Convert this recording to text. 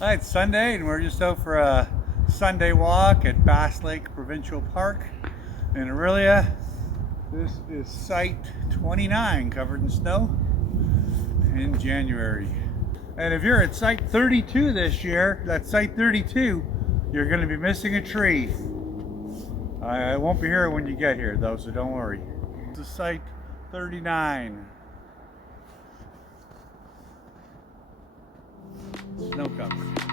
Hi, it's Sunday, and we're just out for a Sunday walk at Bass Lake Provincial Park in Aurelia. This is site 29, covered in snow in January. And if you're at site 32 this year, that's site 32, you're going to be missing a tree. I won't be here when you get here, though, so don't worry. This is site 39. Snow cover.